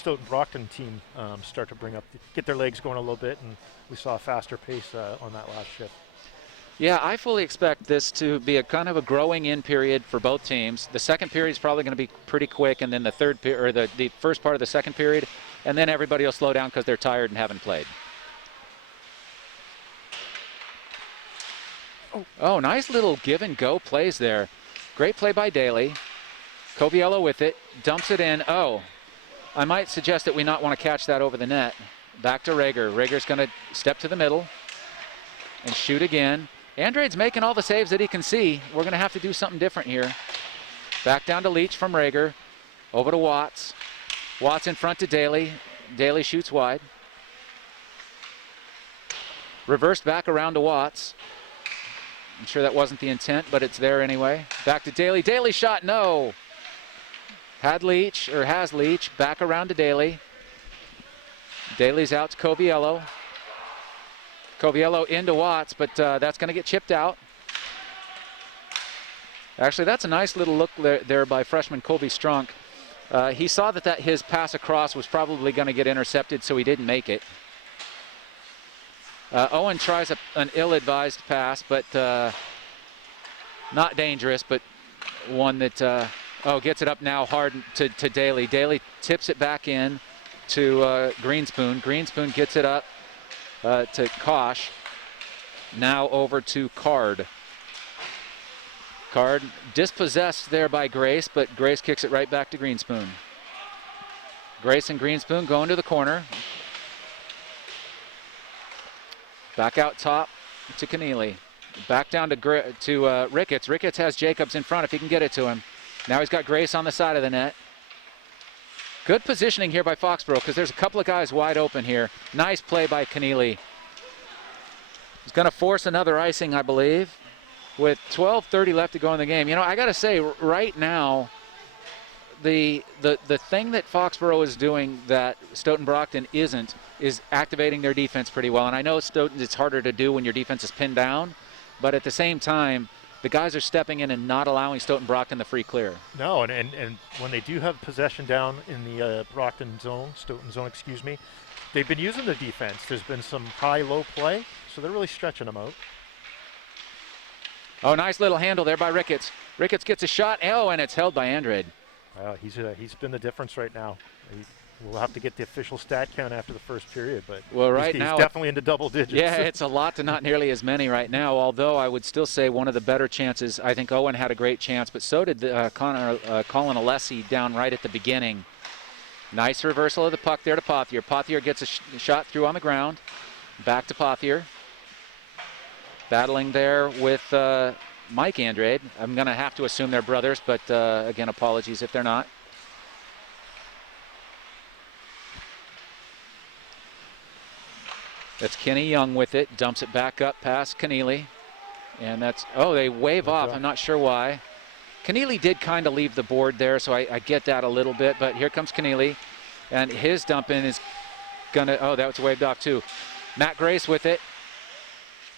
Stoughton Brockton team start to get their legs going a little bit, and we saw a faster pace on that last shift. Yeah, I fully expect this to be a kind of a growing in period for both teams. The second period is probably going to be pretty quick, and then the the first part of the second period, and then everybody will slow down because they're tired and haven't played. Oh, nice little give and go plays there. Great play by Daly. Coviello with it, dumps it in. Oh, I might suggest that we not want to catch that over the net. Back to Rager. Rager's going to step to the middle and shoot again. Andrade's making all the saves that he can see. We're going to have to do something different here. Back down to Leach from Rager. Over to Watts. Watts in front to Daly. Daly shoots wide. Reversed back around to Watts. I'm sure that wasn't the intent, but it's there anyway. Back to Daly. Daly shot, no. Has Leach. Back around to Daly. Daly's out to Coviello. Coviello into Watts, but that's going to get chipped out. Actually, that's a nice little look there by freshman Colby Strunk. He saw that his pass across was probably going to get intercepted, so he didn't make it. Owen tries an ill-advised pass, but not dangerous, but one that, gets it up now hard to Daly. Daly tips it back in to Greenspoon. Greenspoon gets it up to Kosh. Now over to Card. Card dispossessed there by Grace, but Grace kicks it right back to Greenspoon. Grace and Greenspoon going to the corner. Back out top to Keneally. Back down to Ricketts. Ricketts has Jacobs in front if he can get it to him. Now he's got Grace on the side of the net. Good positioning here by Foxboro because there's a couple of guys wide open here. Nice play by Keneally. He's going to force another icing, I believe, with 12:30 left to go in the game. You know, I got to say, right now, the thing that Foxboro is doing that Stoughton Brockton isn't is activating their defense pretty well. And I know Stoughton, it's harder to do when your defense is pinned down, but at the same time, the guys are stepping in and not allowing Stoughton Brockton the free clear. No, and when they do have possession down in the Stoughton zone, excuse me, they've been using the defense. There's been some high-low play, so they're really stretching them out. Oh, nice little handle there by Ricketts. Ricketts gets a shot. Oh, and it's held by Andrade. He's been the difference right now. We'll have to get the official stat count after the first period, but he's definitely into double digits. Yeah, it's a lot to not nearly as many right now, although I would still say one of the better chances. I think Owen had a great chance, but so did Colin Alessi down right at the beginning. Nice reversal of the puck there to Pothier. Pothier gets a shot through on the ground. Back to Pothier. Battling there with Mike Andrade. I'm going to have to assume they're brothers, but again, apologies if they're not. That's Kenny Young with it. Dumps it back up past Keneally. And that's, they wave off. I'm not sure why. Keneally did kind of leave the board there, so I get that a little bit. But here comes Keneally. And his dump in is going to, that was waved off too. Matt Grace with it.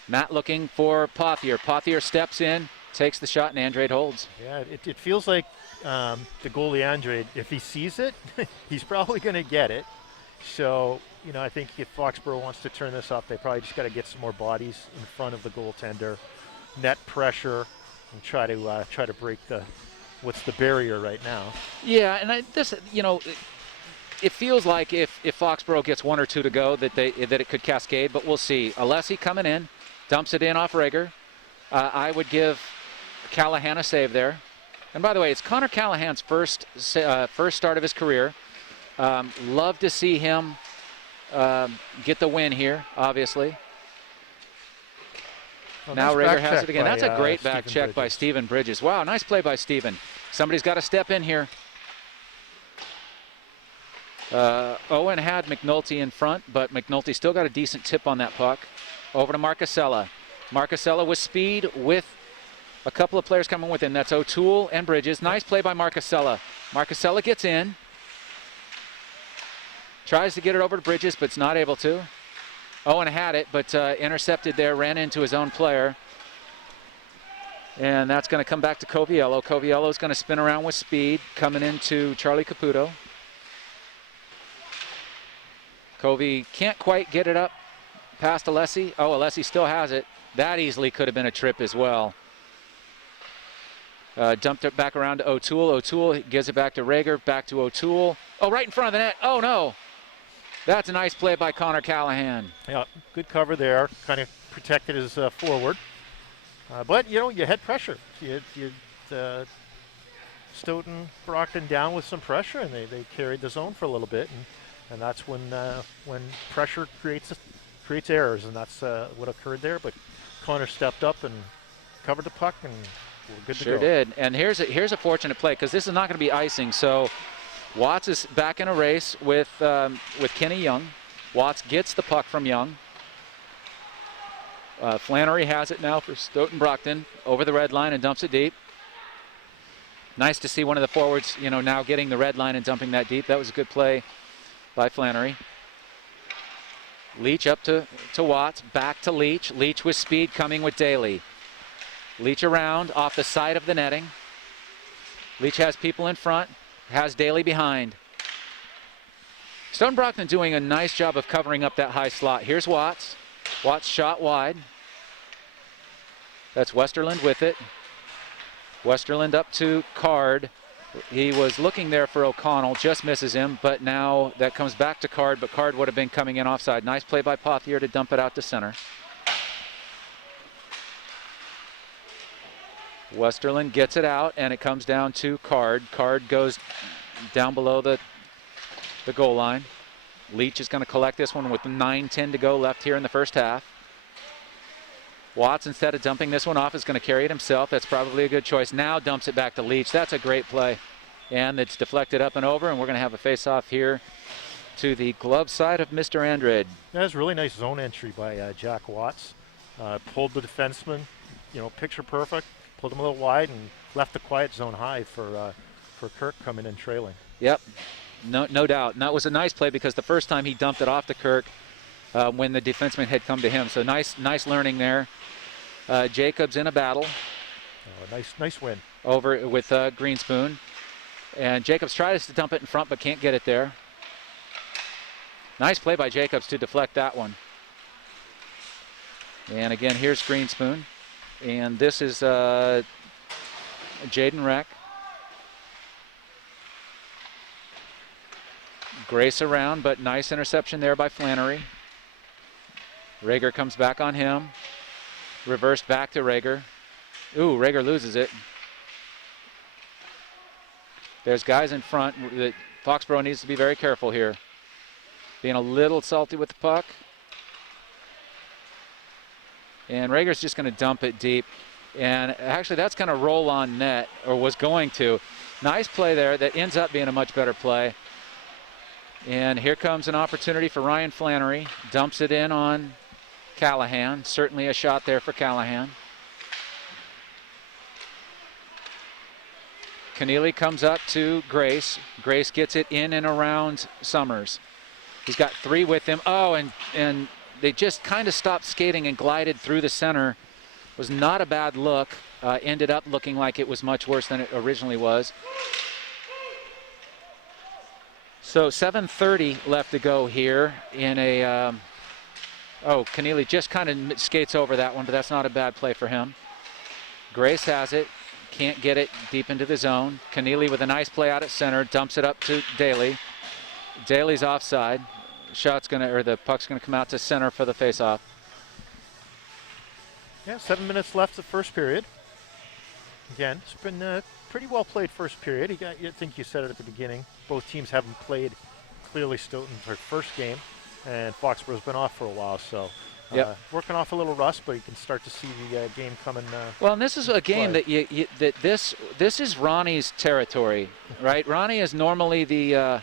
Matt looking for Pothier. Pothier steps in, takes the shot, and Andrade holds. Yeah, it feels like the goalie Andrade, if he sees it, he's probably going to get it. So, I think if Foxboro wants to turn this up, they probably just got to get some more bodies in front of the goaltender, net pressure, and try to break what's the barrier right now. Yeah, and it feels like if Foxboro gets one or two to go that it could cascade, but we'll see. Alessi coming in, dumps it in off Rager. I would give Callahan a save there. And by the way, it's Connor Callahan's first start of his career. Love to see him get the win here, obviously. Now Rager has it again. That's a great back check by Stephen Bridges. Wow, nice play by Stephen. Somebody's got to step in here. Owen had McNulty in front, but McNulty still got a decent tip on that puck. Over to Marcusella. Marcusella with speed with a couple of players coming with him. That's O'Toole and Bridges. Nice play by Marcusella. Marcusella gets in. Tries to get it over to Bridges, but it's not able to. Owen had it, but intercepted there, ran into his own player. And that's going to come back to Coviello. Coviello's going to spin around with speed, coming into Charlie Caputo. Covey can't quite get it up past Alessi. Oh, Alessi still has it. That easily could have been a trip as well. Dumped it back around to O'Toole. O'Toole gives it back to Rager, back to O'Toole. Oh, right in front of the net. Oh, no. That's a nice play by Connor Callahan. Yeah, good cover there. Kind of protected his forward. But, you know, you had pressure. Stoughton, Brockton down with some pressure, and they carried the zone for a little bit. And that's when pressure creates errors, and that's what occurred there. But Connor stepped up and covered the puck, and we're good to go. Sure did. And here's a fortunate play, because this is not going to be icing. So Watts is back in a race with Kenny Young. Watts gets the puck from Young. Flannery has it now for Stoughton Brockton over the red line and dumps it deep. Nice to see one of the forwards, you know, now getting the red line and dumping that deep. That was a good play by Flannery. Leach up to Watts, back to Leach. Leach with speed coming with Daly. Leach around off the side of the netting. Leach has people in front, has Daly behind. Stoughton Brockton doing a nice job of covering up that high slot. Here's Watts. Watts shot wide. That's Westerland with it. Westerland up to Card. He was looking there for O'Connell, just misses him, but now that comes back to Card, but Card would have been coming in offside. Nice play by Pothier to dump it out to center. Westerland gets it out, and it comes down to Card. Card goes down below the goal line. Leach is going to collect this one with 9:10 to go left here in the first half. Watts, instead of dumping this one off, is going to carry it himself. That's probably a good choice. Now dumps it back to Leach. That's a great play. And it's deflected up and over, and we're going to have a face-off here to the glove side of Mr. Andrade. That was a really nice zone entry by Jack Watts. Pulled the defenseman, you know, picture perfect. Pulled him a little wide and left the quiet zone high for Kirk coming in trailing. Yep, no doubt. And that was a nice play, because the first time he dumped it off to Kirk when the defenseman had come to him. So nice learning there. Jacobs in a battle. Oh, nice win. Over with Greenspoon. And Jacobs tries to dump it in front, but can't get it there. Nice play by Jacobs to deflect that one. And again, here's Greenspoon. And this is Jaden Reck. Grace around, but nice interception there by Flannery. Rager comes back on him. Reversed back to Rager. Ooh, Rager loses it. There's guys in front. Foxboro needs to be very careful here. Being a little salty with the puck. And Rager's just going to dump it deep. And actually, that's going to roll on net, or was going to. Nice play there that ends up being a much better play. And here comes an opportunity for Ryan Flannery. Dumps it in on Callahan. Certainly a shot there for Callahan. Keneally comes up to Grace. Grace gets it in and around Summers. He's got 3 with him. Oh, and they just kind of stopped skating and glided through the center. Was not a bad look. Ended up looking like it was much worse than it originally was. So 7:30 left to go here in a, Keneally just kind of skates over that one, but that's not a bad play for him. Grace has it, can't get it deep into the zone. Keneally with a nice play out at center, dumps it up to Daly. Daly's offside. The puck's gonna come out to center for the faceoff. Yeah, 7 minutes left the first period. Again, it's been a pretty well played first period. I think you said it at the beginning. Both teams haven't played clearly Stoughton for first game, and Foxboro's been off for a while, so working off a little rust, but you can start to see the game coming. Well, and this is a game that this is Ronnie's territory, right? Ronnie is normally the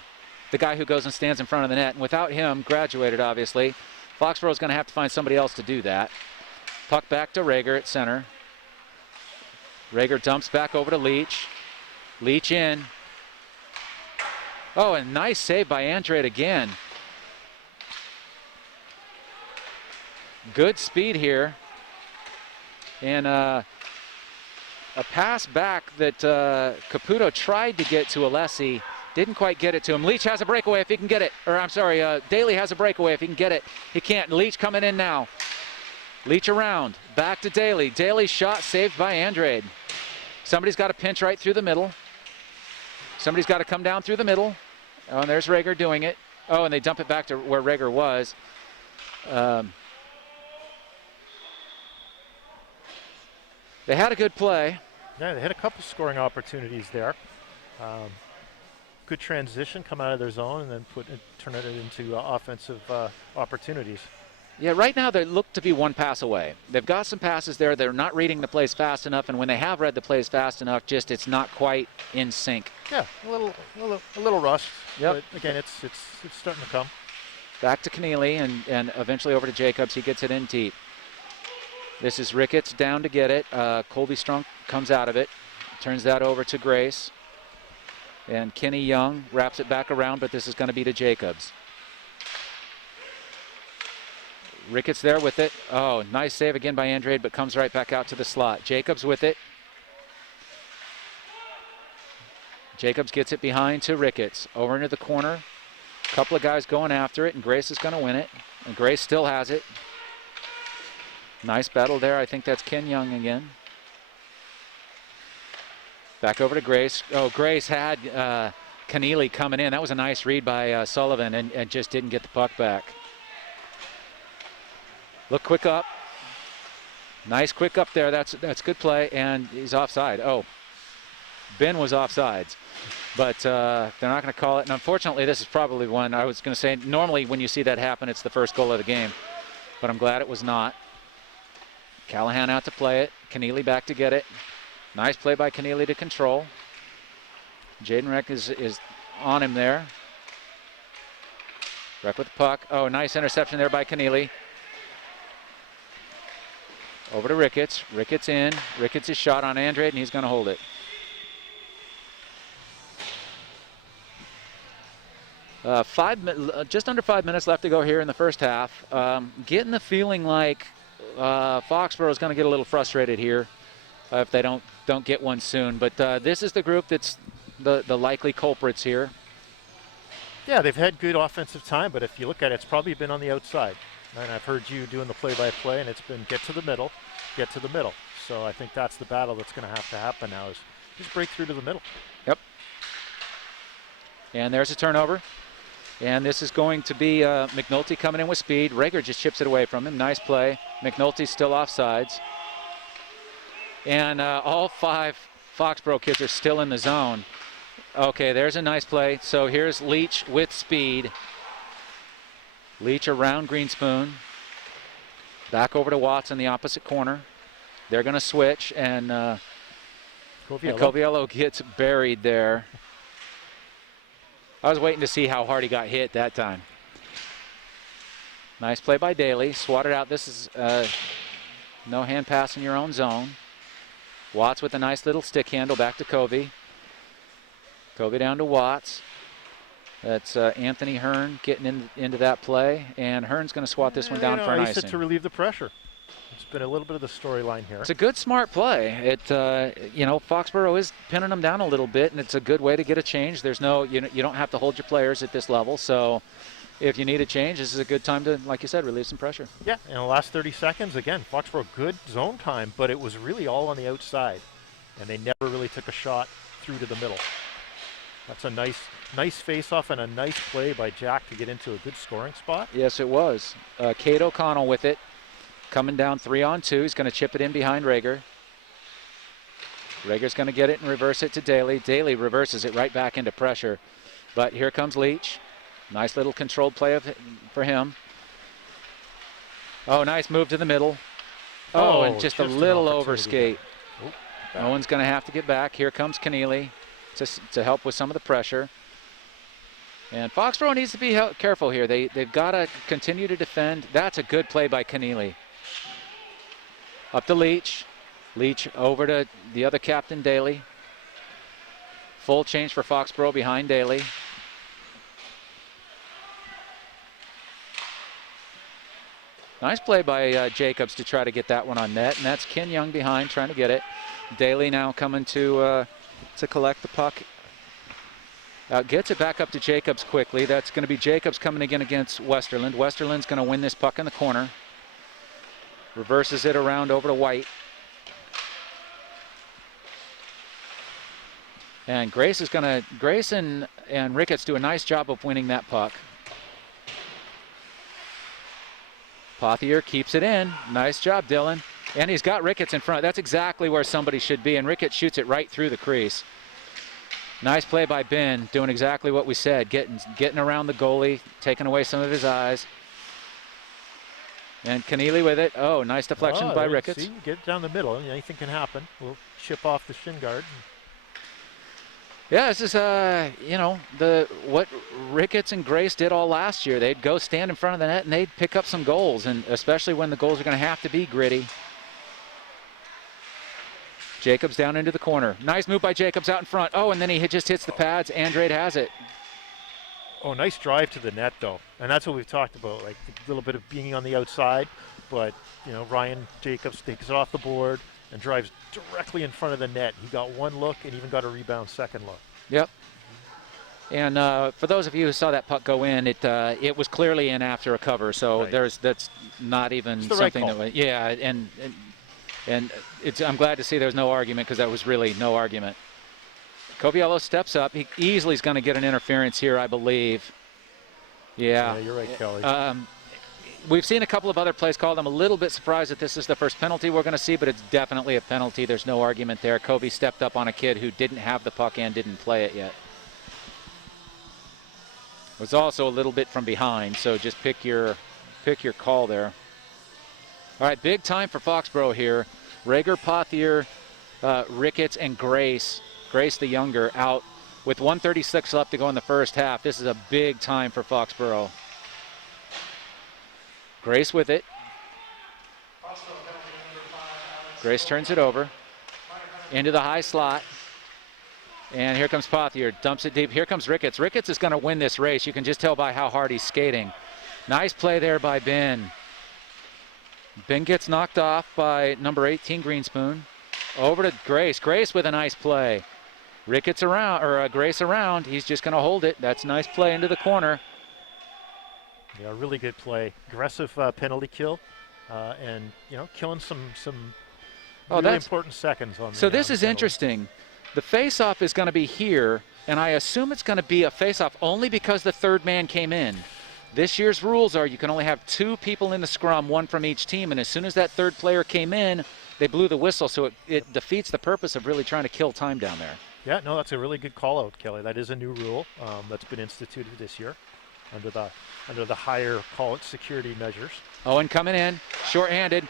guy who goes and stands in front of the net, and without him, graduated obviously, Foxboro's going to have to find somebody else to do that. Puck back to Rager at center. Rager dumps back over to Leach. Leach in. Oh, and nice save by Andrade again. Good speed here. And a pass back that Caputo tried to get to Alessi, Didn't quite get it to him. Leach has a breakaway if he can get it. Or I'm sorry, Daly has a breakaway if he can get it. He can't. Leach coming in now. Leach around. Back to Daly. Daly's shot saved by Andrade. Somebody's got to pinch right through the middle. Somebody's got to come down through the middle. Oh, and there's Rager doing it. Oh, and they dump it back to where Rager was. They had a good play. Yeah, they had a couple scoring opportunities there. Good transition, come out of their zone and then turn it into offensive opportunities. Yeah, right now they look to be one pass away. They've got some passes there. They're not reading the plays fast enough, and when they have read the plays fast enough, just it's not quite in sync. Yeah, a little rust. Yep. But again, it's starting to come. Back to Keneally and eventually over to Jacobs. He gets it in deep. This is Ricketts down to get it. Colby Strunk comes out of it, turns that over to Grace. And Kenny Young wraps it back around, but this is going to be to Jacobs. Ricketts there with it. Oh, nice save again by Andrade, but comes right back out to the slot. Jacobs with it. Jacobs gets it behind to Ricketts. Over into the corner. A couple of guys going after it, and Grace is going to win it. And Grace still has it. Nice battle there. I think that's Ken Young again. Back over to Grace. Oh, Grace had Keneally coming in. That was a nice read by Sullivan and just didn't get the puck back. Look quick up. Nice quick up there. That's good play, and he's offside. Oh, Ben was offsides, but they're not going to call it. And unfortunately, this is probably one I was going to say. Normally, when you see that happen, it's the first goal of the game, but I'm glad it was not. Callahan out to play it. Keneally back to get it. Nice play by Keneally to control. Jaden Reck is on him there. Reck with the puck. Oh, nice interception there by Keneally. Over to Ricketts. Ricketts in. Ricketts is shot on Andrade, and he's going to hold it. Just under 5 minutes left to go here in the first half. Getting the feeling like Foxboro is going to get a little frustrated here if they don't get one soon. But this is the group that's the likely culprits here. Yeah, they've had good offensive time, but if you look at it, it's probably been on the outside. And I've heard you doing the play-by-play, and it's been get to the middle. So I think that's the battle that's going to happen now is just break through to the middle. Yep. And there's a turnover. And this is going to be McNulty coming in with speed. Rager just chips it away from him. Nice play. McNulty's still offsides. And all 5 Foxboro kids are still in the zone. Okay, there's a nice play. So here's Leach with speed. Leach around Greenspoon. Back over to Watts in the opposite corner. They're going to switch, and Coviello gets buried there. I was waiting to see how hard he got hit that time. Nice play by Daly. Swatted out. This is no hand pass in your own zone. Watts with a nice little stick handle back to Covey. Covey down to Watts. That's Anthony Hearn getting into that play, and Hearn's going to swat this one down for an icing. To relieve the pressure. It's been a little bit of the storyline here. It's a good, smart play. Foxboro is pinning them down a little bit, and it's a good way to get a change. There's no, you don't have to hold your players at this level, so if you need a change, this is a good time to, like you said, relieve some pressure. Yeah, in the last 30 seconds, again, Foxboro good zone time, but it was really all on the outside, and they never really took a shot through to the middle. That's a nice face-off and a nice play by Jack to get into a good scoring spot. Yes, it was. Cade O'Connell with it. Coming down 3-on-2. He's going to chip it in behind Rager. Rager's going to get it and reverse it to Daly. Daly reverses it right back into pressure. But here comes Leach. Nice little controlled play for him. Oh, nice move to the middle. Oh, and just a little overskate. Owen's going to have to get back. Here comes Keneally to help with some of the pressure. And Foxboro needs to be careful here. They've got to continue to defend. That's a good play by Keneally. Up to Leach. Leach over to the other captain, Daly. Full change for Foxboro behind Daly. Nice play by Jacobs to try to get that one on net, and that's Ken Young behind trying to get it. Daly now coming to collect the puck Gets it back up to Jacobs quickly. That's going to be Jacobs coming again against Westerland. Westerland's going to win this puck in the corner. Reverses it around over to White. And Grace and Ricketts do a nice job of winning that puck. Pothier keeps it in. Nice job, Dylan. And he's got Ricketts in front. That's exactly where somebody should be. And Ricketts shoots it right through the crease. Nice play by Ben, doing exactly what we said, getting around the goalie, taking away some of his eyes. And Keneally with it. Oh, nice deflection by Ricketts. See, get it down the middle. Anything can happen. We'll chip off the shin guard. Yeah, this is what Ricketts and Grace did all last year. They'd go stand in front of the net and they'd pick up some goals, and especially when the goals are going to have to be gritty. Jacobs down into the corner. Nice move by Jacobs out in front. Oh, and then he just hits the pads. Andrade has it. Oh, nice drive to the net, though. And that's what we've talked about, like a little bit of being on the outside. But, Ryan Jacobs takes it off the board and drives directly in front of the net. He got one look and even got a rebound second look. Yep. And for those of you who saw that puck go in, it was clearly in after a cover. So right. that's not even it's the something right call. that, yeah, and I'm glad to see there's no argument, because that was really no argument. Coviello steps up. He easily is going to get an interference here, I believe. Yeah, you're right, Kelly. We've seen a couple of other plays called. I'm a little bit surprised that this is the first penalty we're going to see, but it's definitely a penalty. There's no argument there. Covey stepped up on a kid who didn't have the puck and didn't play it yet. It was also a little bit from behind, so just pick your call there. All right, big time for Foxboro here. Rager, Pothier, Ricketts, and Grace the younger, out with 1:36 left to go in the first half. This is a big time for Foxboro. Grace with it. Grace turns it over into the high slot. And here comes Pothier, dumps it deep. Here comes Ricketts. Ricketts is going to win this race. You can just tell by how hard he's skating. Nice play there by Ben. Ben gets knocked off by number 18, Greenspoon. Over to Grace. Grace with a nice play. Ricketts around, or Grace around. He's just going to hold it. That's a nice play into the corner. Yeah, really good play. Aggressive penalty kill, and killing some really important seconds on. So this is interesting. The face-off is going to be here, and I assume it's going to be a face-off only because the third man came in. This year's rules are you can only have 2 people in the scrum, 1 from each team, and as soon as that third player came in, they blew the whistle, so it defeats the purpose of really trying to kill time down there. Yeah, no, that's a really good call out, Kelly. That is a new rule that's been instituted this year under the higher, call it, security measures. Owen coming in, shorthanded.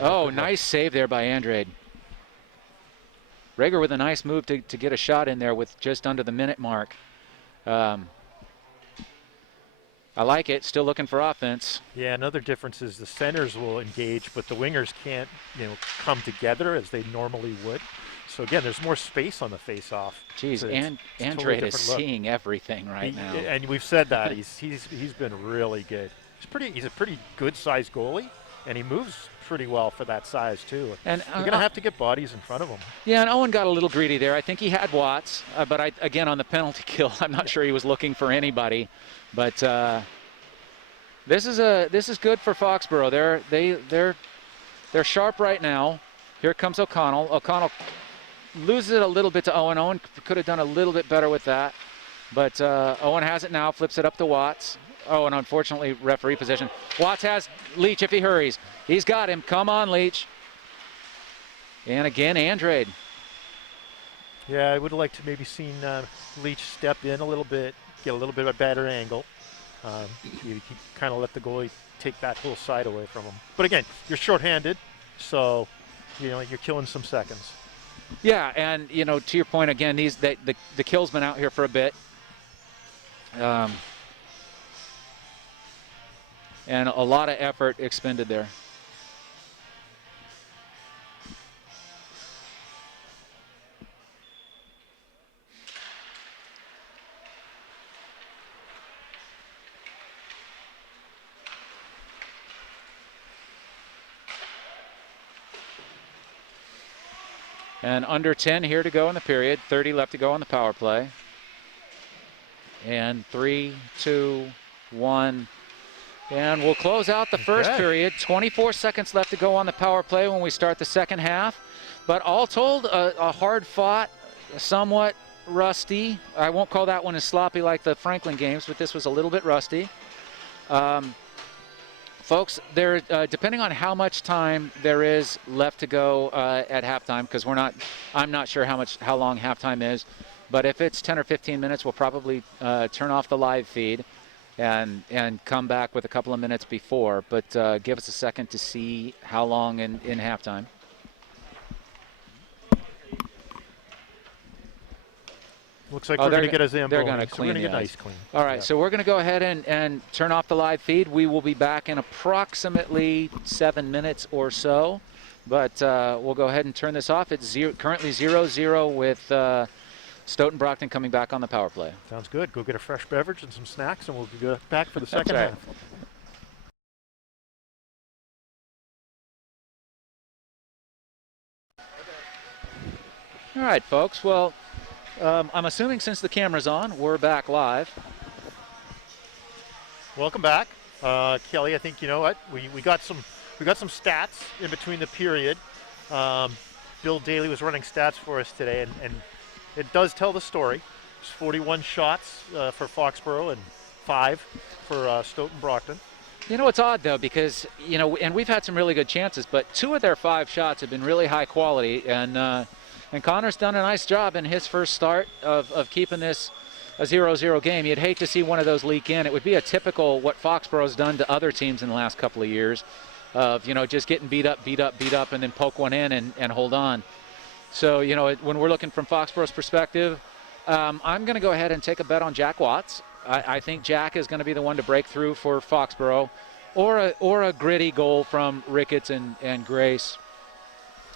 Oh, nice save there by Andrade. Rager with a nice move to get a shot in there with just under the minute mark. I like it. Still looking for offense. Yeah, another difference is the centers will engage, but the wingers can't, come together as they normally would. So again, there's more space on the face-off. Geez, so and Andrade is seeing everything right now. And we've said that he's been really good. He's a pretty good-sized goalie, and he moves pretty well for that size too. And we're gonna have to get bodies in front of him. Yeah, and Owen got a little greedy there. I think he had Watts, but again on the penalty kill, I'm not sure he was looking for anybody. But this is good for Foxboro. They're sharp right now. Here comes O'Connell. O'Connell loses it a little bit to Owen. Owen could have done a little bit better with that, but Owen has it now. Flips it up to Watts. Oh, and unfortunately, referee position. Watts has Leach if he hurries. He's got him. Come on, Leach. And again, Andrade. Yeah, I would have liked to maybe seen Leach step in a little bit, get a little bit of a better angle. You kind of let the goalie take that whole side away from him. But again, you're shorthanded, so you're killing some seconds. Yeah, and to your point again, the kill's been out here for a bit. And a lot of effort expended there. And under 10 here to go in the period, 30 left to go on the power play. And 3, 2, 1. And we'll close out the first period. 24 seconds left to go on the power play when we start the second half. But all told, a hard-fought, somewhat rusty. I won't call that one as sloppy like the Franklin games, but this was a little bit rusty. Folks, there, depending on how much time there is left to go at halftime, because I'm not sure how long halftime is, but if it's 10 or 15 minutes, we'll probably turn off the live feed and come back with a couple of minutes before. But give us a second to see how long in halftime. Looks like we're going to get a Zamboni. They're going to clean. We're going to get nice clean. All right, so we're going to go ahead and turn off the live feed. We will be back in approximately 7 minutes or so. But we'll go ahead and turn this off. It's currently 0-0 with Stoughton Brockton coming back on the power play. Sounds good. Go get a fresh beverage and some snacks, and we'll be back for the second half. All right, folks. Well, I'm assuming since the camera's on, we're back live. Welcome back, Kelly. I think you know what we got some stats in between the period. Bill Daly was running stats for us today, and it does tell the story. It's 41 shots for Foxboro and 5 for Stoughton Brockton. You know, it's odd though, because and we've had some really good chances, but 2 of their 5 shots have been really high quality, and Connor's done a nice job in his first start of keeping this a 0-0 game. You'd hate to see one of those leak in. It would be a typical what Foxboro's done to other teams in the last couple of years of, just getting beat up, and then poke one in and hold on. So, when we're looking from Foxboro's perspective, I'm going to go ahead and take a bet on Jack Watts. I think Jack is going to be the one to break through for Foxboro, or a gritty goal from Ricketts and Grace.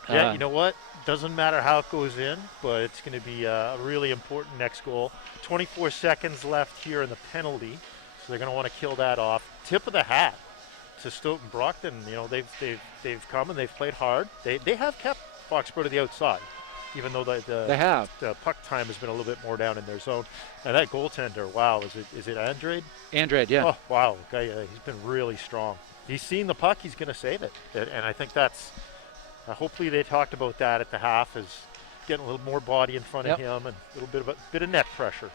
Yeah, you know what? Doesn't matter how it goes in, but it's going to be a really important next goal. 24 seconds left here in the penalty, so they're going to want to kill that off. Tip of the hat to Stoughton Brockton. They've come and they've played hard. They have kept Foxboro to the outside, even though the puck time has been a little bit more down in their zone. And that goaltender, wow, is it Andrade? Andrade, yeah. Oh, wow, okay, he's been really strong. He's seen the puck, he's going to save it, and I think that's. Hopefully they talked about that at the half, is getting a little more body in front of him and a little bit of net pressure.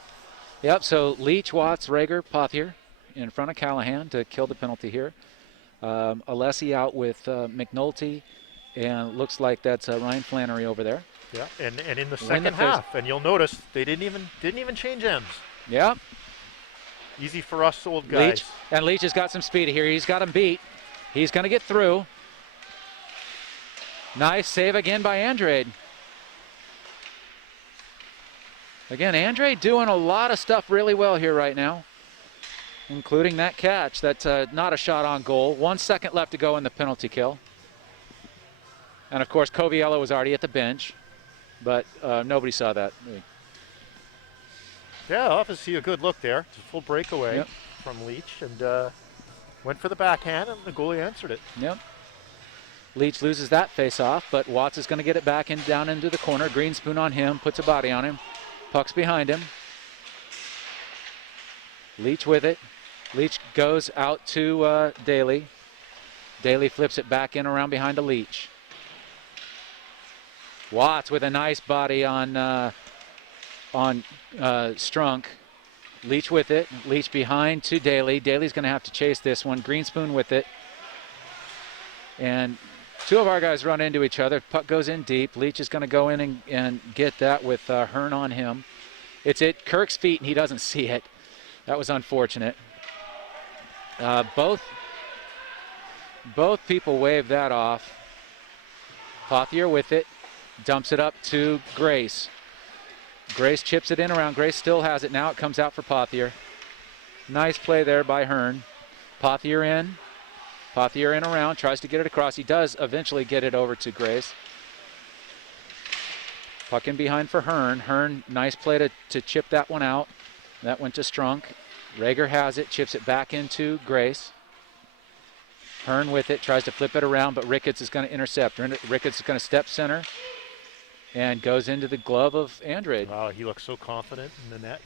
Yep, so Leach, Watts, Rager, Pothier in front of Callahan to kill the penalty here. Alessi out with McNulty, and looks like that's Ryan Flannery over there. Yeah, and in the second half, and you'll notice they didn't even change ends. Yep. Easy for us old guys. Leach has got some speed here. He's got him beat. He's going to get through. Nice save again by Andrade. Again, Andrade doing a lot of stuff really well here right now, including that catch. That's not a shot on goal. 1 second left to go in the penalty kill. And of course, Coviello was already at the bench, but nobody saw that. Yeah, obviously a good look there. It's a full breakaway from Leach, and went for the backhand, and the goalie answered it. Yep. Leach loses that face-off, but Watts is going to get it back down into the corner. Greenspoon on him, puts a body on him. Puck's behind him. Leach with it. Leach goes out to Daly. Daly flips it back in around behind to Leach. Watts with a nice body on Strunk. Leach with it. Leach behind to Daly. Daly's going to have to chase this one. Greenspoon with it. And 2 of our guys run into each other. Puck goes in deep. Leach is going to go in and get that with Hearn on him. It's at Kirk's feet, and he doesn't see it. That was unfortunate. Both people wave that off. Pothier with it. Dumps it up to Grace. Grace chips it in around. Grace still has it now. It comes out for Pothier. Nice play there by Hearn. Pothier in. Pothier in around, tries to get it across. He does eventually get it over to Grace. Puck in behind for Hearn. Hearn, nice play to chip that one out. That went to Strunk. Rager has it, chips it back into Grace. Hearn with it, tries to flip it around, but Ricketts is going to intercept. Ricketts is going to step center and goes into the glove of Andrade. Wow, he looks so confident in the net.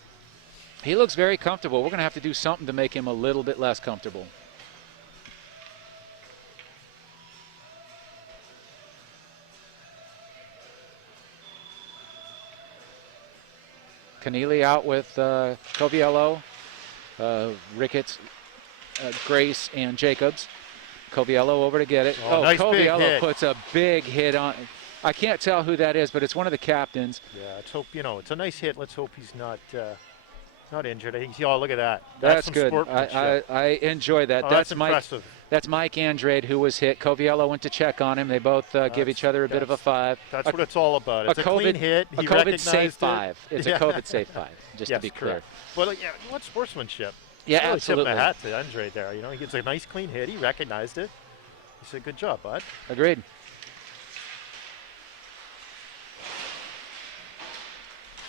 He looks very comfortable. We're going to have to do something to make him a little bit less comfortable. Keneally out with Coviello, Ricketts, Grace, and Jacobs. Coviello over to get it. Oh, nice Coviello puts a big hit on. I can't tell who that is, but it's one of the captains. Yeah, let's hope, it's a nice hit. Let's hope he's not injured. I think, look at that. That's some good. sportsmanship. I enjoy that. Oh, that's impressive. That's Mike Andrade who was hit. Coviello went to check on him. They both give each other a bit of a 5. That's what it's all about. It's a clean hit. A COVID safe 5. It's a COVID safe 5, just to be clear. Well, yeah, what sportsmanship. Yeah, really absolutely. Tip my hat to Andrade there. He gets a nice clean hit. He recognized it. He said, good job, bud. Agreed.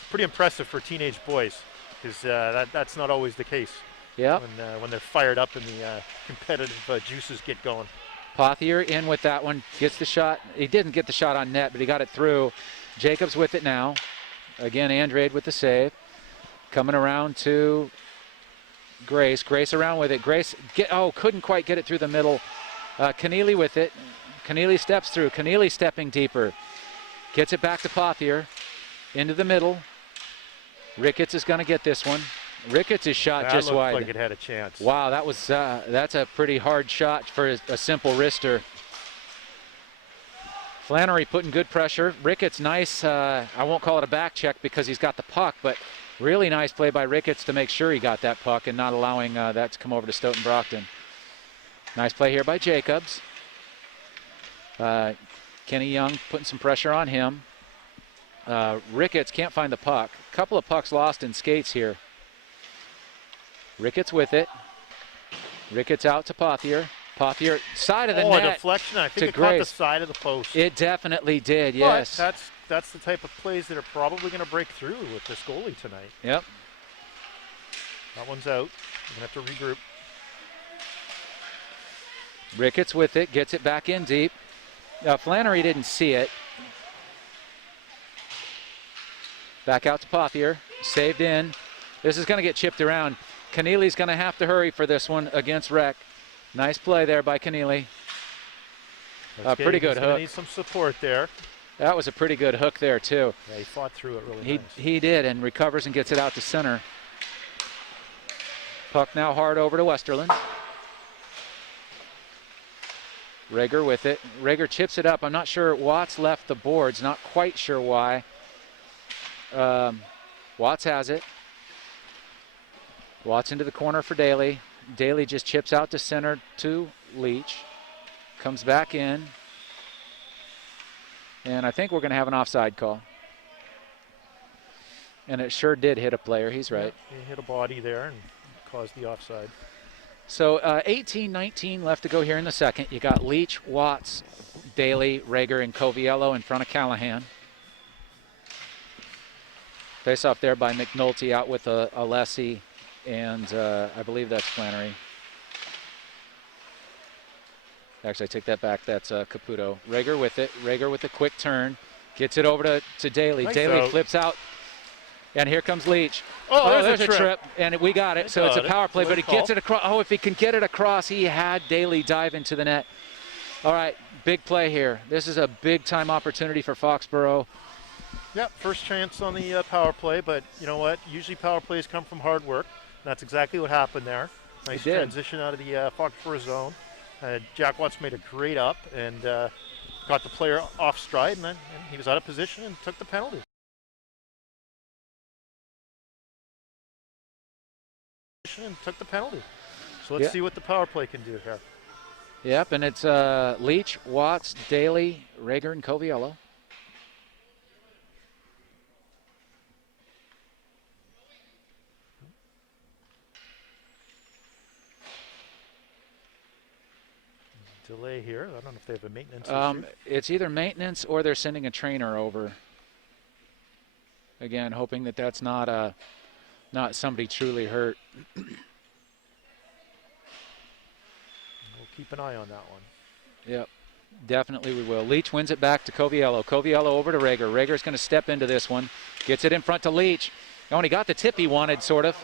Pretty impressive for teenage boys, because that's not always the case. Yeah. When they're fired up and the competitive juices get going. Pothier in with that one, gets the shot. He didn't get the shot on net, but he got it through. Jacobs with it now. Again, Andrade with the save. Coming around to Grace. Grace around with it. Grace, couldn't quite get it through the middle. Keneally with it. Keneally steps through. Keneally stepping deeper. Gets it back to Pothier. Into the middle. Ricketts is going to get this one. Ricketts' shot just wide. That looked like it had a chance. Wow, that's a pretty hard shot for a simple wrister. Flannery putting good pressure. Ricketts, nice, I won't call it a back check because he's got the puck, but really nice play by Ricketts to make sure he got that puck and not allowing that to come over to Stoughton Brockton. Nice play here by Jacobs. Kenny Young putting some pressure on him. Ricketts can't find the puck. A couple of pucks lost in skates here. Ricketts with it. Ricketts out to Pothier. Pothier, side of the net. Oh, a deflection. I think it Grace. caught the side of the post. It definitely did, yes. But that's the type of plays that are probably going to break through with this goalie tonight. Yep. That one's out. We're going to have to regroup. Ricketts with it, gets it back in deep. Flannery didn't see it. Back out to Pothier, saved in. This is going to get chipped around. Keneally's going to have to hurry for this one against Rec. Nice play there by Keneally. Pretty good hook. Need some support there. That was a pretty good hook there too. Yeah, he fought through it really nice. He did, and recovers and gets it out to center. Puck now hard over to Westerland. Rager with it. Rager chips it up. I'm not sure. Watts left the boards. Not quite sure why. Watts has it. Watts into the corner for Daly. Daly just chips out to center to Leach. Comes back in. And I think we're going to have an offside call. And it sure did hit a player. He's right. Yeah, he hit a body there and caused the offside. So 18-19 left to go here in the second. You got Leach, Watts, Daly, Rager, and Coviello in front of Callahan. Face off there by McNulty out with Alessi, and I believe that's Flannery. Actually, I take that back. That's Caputo. Rager with it. Rager with a quick turn. Gets it over to Daly. Nice Daly out. flips out. And here comes Leach. Oh, there's a trip. And we got it. So it's a power play, but he gets it across. Oh, if he can get it across, he had Daly dive into the net. All right, big play here. This is a big-time opportunity for Foxboro. Yep, first chance on the power play, but you know what? Usually power plays come from hard work. That's exactly what happened there. Nice transition out of the Foxboro zone. Jack Watts made a great up and got the player off stride, and then he was out of position and took the penalty. So let's see what the power play can do here. Yep, and it's Leach, Watts, Daly, Rager, and Coviello. Delay here. I don't know if they have a maintenance issue. It's either maintenance or they're sending a trainer over. Again, hoping that that's not somebody truly hurt. We'll keep an eye on that one. Yep, definitely we will. Leach wins it back to Coviello. Coviello over to Rager. Rager's going to step into this one. Gets it in front to Leach. Oh, and he got the tip he wanted, sort of.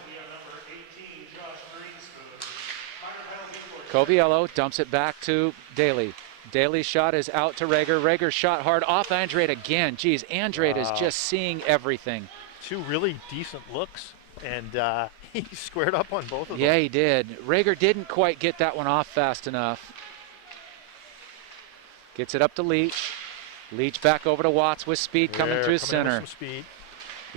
Coviello dumps it back to Daly. Daly's shot is out to Rager. Rager's shot hard off Andrade again. Geez, Andrade is just seeing everything. 2 really decent looks, and he squared up on both of them. Yeah, he did. Rager didn't quite get that one off fast enough. Gets it up to Leach. Leach back over to Watts with speed coming through center. With some speed.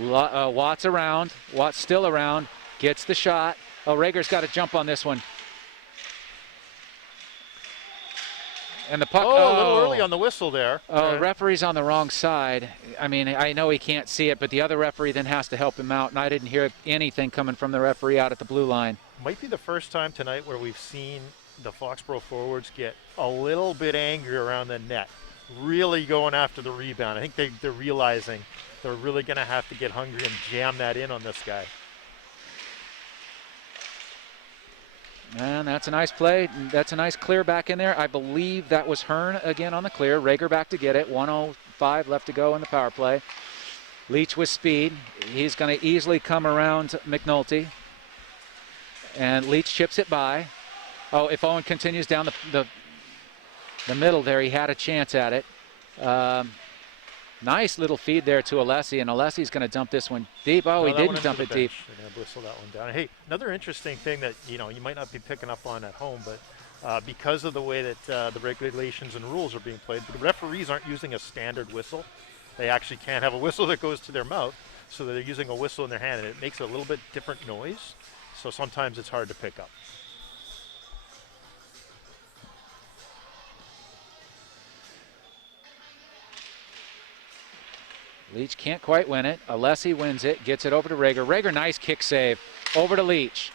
Watts around. Watts still around. Gets the shot. Oh, Rager's got to jump on this one. And the puck. A little early on the whistle there. Oh, referee's on the wrong side. I mean, I know he can't see it, but the other referee then has to help him out, and I didn't hear anything coming from the referee out at the blue line. Might be the first time tonight where we've seen the Foxboro forwards get a little bit angry around the net, really going after the rebound. I think they're realizing they're really going to have to get hungry and jam that in on this guy. And that's a nice play. That's a nice clear back in there. I believe that was Hearn again on the clear. Rager back to get it. 1:05 left to go in the power play. Leach with speed. He's going to easily come around McNulty. And Leach chips it by. Oh, if Owen continues down the middle there, he had a chance at it. Nice little feed there to Alessi, and Alessi's going to dump this one deep. Oh, he didn't dump it deep. They're going to whistle that one down. Hey, another interesting thing that you might not be picking up on at home, but because of the way that the regulations and rules are being played, the referees aren't using a standard whistle. They actually can't have a whistle that goes to their mouth, so they're using a whistle in their hand, and it makes a little bit different noise. So sometimes it's hard to pick up. Leach can't quite win it. Alessi wins it, gets it over to Rager. Rager, nice kick save. Over to Leach.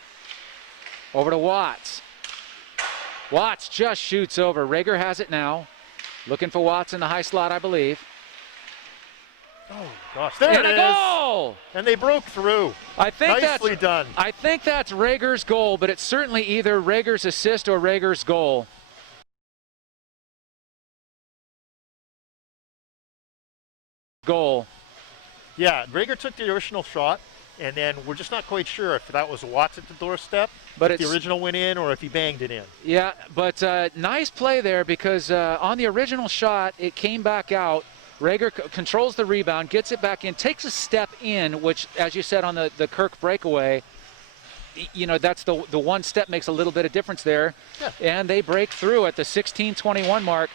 Over to Watts. Watts just shoots over. Rager has it now. Looking for Watts in the high slot, I believe. Oh, gosh. There it is. Goal! And they broke through. Nicely done. I think that's Rager's goal, but it's certainly either Rager's assist or Rager's goal. Goal. Yeah, Rager took the original shot, and then we're just not quite sure if that was Watts at the doorstep, but if the original went in, or if he banged it in. Yeah, but nice play there, because on the original shot, it came back out. Rager controls the rebound, gets it back in, takes a step in, which, as you said on the Kirk breakaway, that's the one step makes a little bit of difference there. Yeah. And they break through at the 16:21 mark.